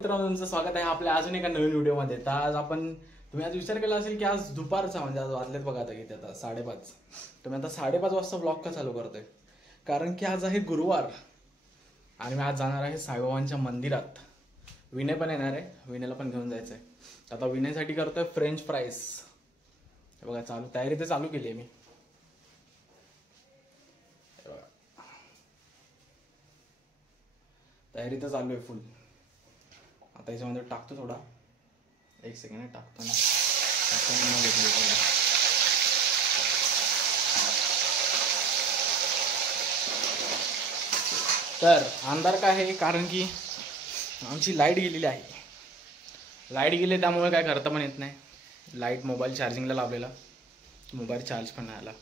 मित्रांनो, तुमचं स्वागत आहे आपल्या अजून एका नवीन व्हिडिओमध्ये. तर आज आपण तुम्ही आज विचार केला असेल की आज दुपारचा म्हणजे आज वाजलेत बघा आता किती आता 5:30. तर मी आता 5:30 वाजता ब्लॉग का चालू करतोय कारण की आज आहे गुरुवार आणि मी आज जाणार आहे साईबाबांच्या मंदिरात. विनय पण येणार आहे, विनयला पण घेऊन जायचं आहे. आता विनयसाठी करतोय फ्रेंच फ्राईज. बघा चालू तयारी तर चालू केली आहे मी. तयारी तर चालू आहे फुल. आता याच्यामध्ये टाकतो थोडा, एक सेकंड टाकतो ना. तर अंधार काय आहे कारण की आमची लाईट गेलेली आहे. लाईट गेली त्यामुळे काय करता पण येत नाही. लाईट मोबाईल चार्जिंगला लावलेला, मोबाईल चार्ज पण नाही आला.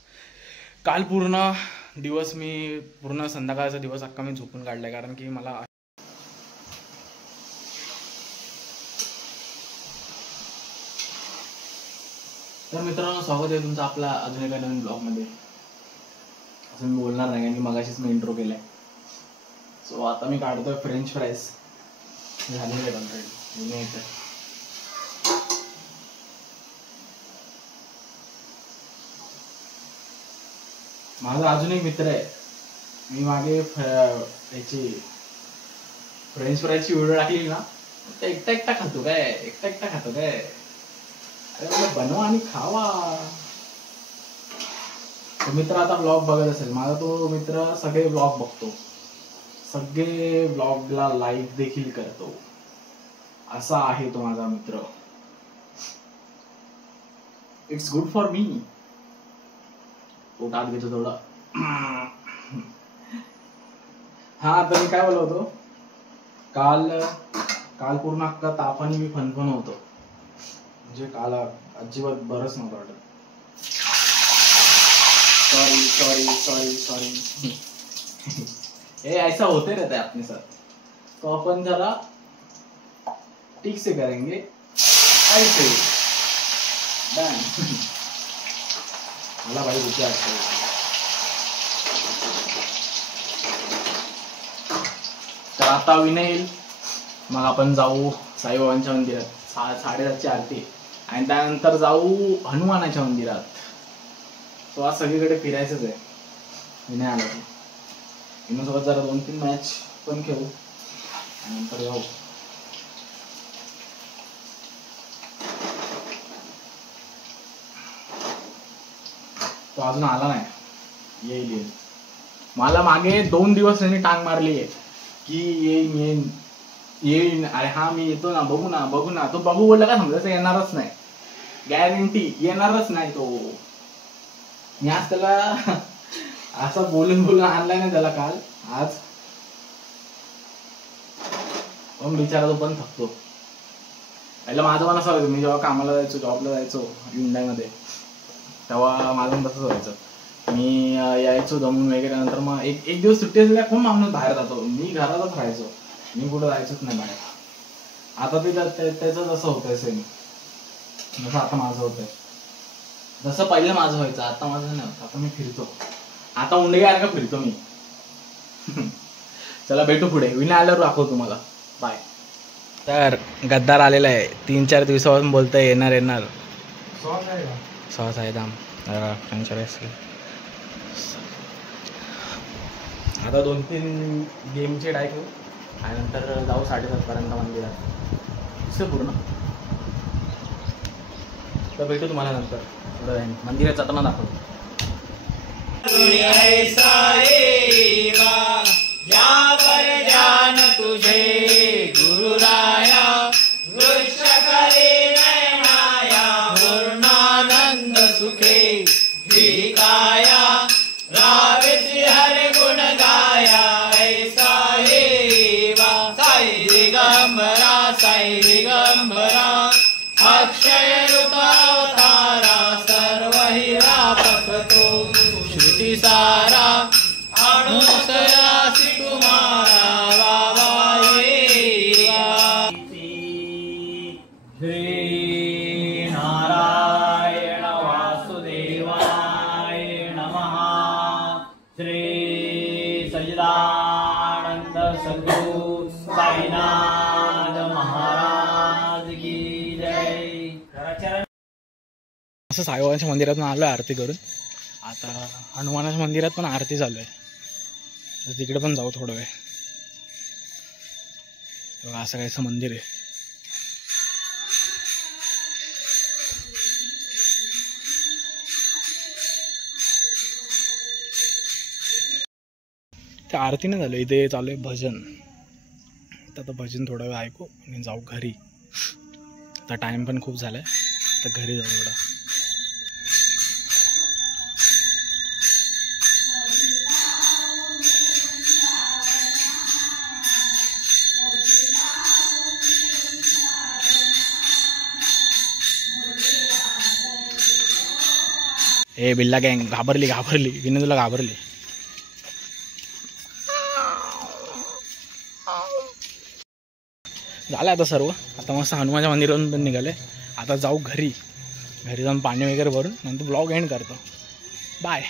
काल पूर्ण दिवस मी पूर्ण संध्याकाळचा दिवस अख्खा मी झोपून काढलाय कारण की मला तर मित्रांनो स्वागत आहे तुमचं आपला अजून एका नवीन ब्लॉगमध्ये. असं मी बोलणार नाही कारण की मगाशीच मी इंट्रो केलाय. सो आता मी काढतोय फ्रेंच फ्राईज. झालेले आहेत ऑलरेडी. माझा अजून एक मित्र आहे, मी मागे याची फ्रेंच फ्राईजची व्हिडिओ टाकली ना, ते एकटा खातो काय. अरे बनवा आणि खावा. तो मित्र आता ब्लॉग बघत असेल. माझा तो मित्र सगळे ब्लॉग बघतो, सगळे ब्लॉगला लाईक देखील करतो. असा आहे तो माझा मित्र. It's good for me. पोटात घेतो थोडं. हा तर मी काय बोलतो, काल पूर्ण अख्खा तापाने मी फणफण होतो. म्हणजे काल अजिबात बरंच नव्हतं वाटत. सॉरी. ये ऐसा होते रहता है अपने साथ, तो अपन जरा ठीक से करेंगे ऐसे. डन. मला भाई रुपये असते. तर आता विनय येईल, मग आपण जाऊ साईबाबांच्या मंदिरात. 7:30ची आरती आणि त्यानंतर जाऊ हनुमानाच्या मंदिरात. तो आज सगळीकडे फिरायचंच आहे. विनय आला की विनयसोबत जरा 2-3 मॅच पण खेळू आणि नंतर जाऊ. तो अजून आला नाही, येईल. मला मागे 2 दिवस त्यांनी टांग मारली आहे की येईन. अरे हा मी येतो ना, बघू ना. तो बघू बोलला का समजायचं येणारच नाही. गॅरंटी येणारच नाही तो. मी आज त्याला असं बोलून आणलाय ना त्याला काल. आज पण बिचारा तो पण थकतो. पहिला माझं पण असं व्हायचं, मी जेव्हा कामाला जायचो, जॉबला जायचो Hyundaiमध्ये, तेव्हा माझं पण तसंच व्हायचं. मी यायचो दमून वगैरे. नंतर मग एक दिवस सुट्टी असली कोण माणूस बाहेर जातो, मी घरातच राहायचो. मी कुठं जायचोच नाही बाहेर. आता ते त्याचं जसं होतंय सेम, जसं आता माझं होतंय. जसं पहिलं माझं व्हायचं, आता माझं नाही होत. आता मी फिरतो, आता उंडग्यासारखं फिरतो मी. चला भेटू पुढे. विनय आल्यावर दाखवतो तुम्हाला. बाय. तर गद्दार आलेला आहे. 3-4 दिवसापासून बोलतोय येणार. सॉस आहे दाम फ्रेंच फ्राईज. आता 2-3 गेमचे डाय घेऊ आणि नंतर जाऊ 7:30 पर्यंत मंदिरात. दिसतं पूर्ण. तर भेटू तुम्हाला नंतर थोडं मंदिरात जाताना दाखवतो. तुझे गुरुराया पूर्णानंद सुखे विकाया राविसी हरि गुण गाया. ऐसा हेवा साई दिगंबरा अक्षय रूपावतारा सर्व हिरा पकतो श्रुती सारा अनुसयासी कुमारा. श्री नारायण वासुदेवाय नमः. श्री सच्चिदानंद सद्गुरु साईनाथ महा असं साईबाबांच्या मंदिरातून आलो आहे आरती करून. आता हनुमानाच्या मंदिरात पण आरती चालू आहे, तर तिकडे पण जाऊ थोडं वेळ. बघा असं काहीचं मंदिर आहे. त्या आरतीने झालं, इथे चालू आहे भजन. तर आता भजन थोडा वेळ ऐकू आणि जाऊ घरी. आता टाइम पण खूप झालाय, तर घरी जाऊ थोडा. ए बिल्ला गँग घाबरली विनय तुला घाबरली. झालं आता सर्व. आता मस्त हनुमानच्या मंदिरातून पण निघाले. आता जाऊ घरी जाऊन पाणी वगैरे भरून नंतर ब्लॉग एंड करतो. बाय.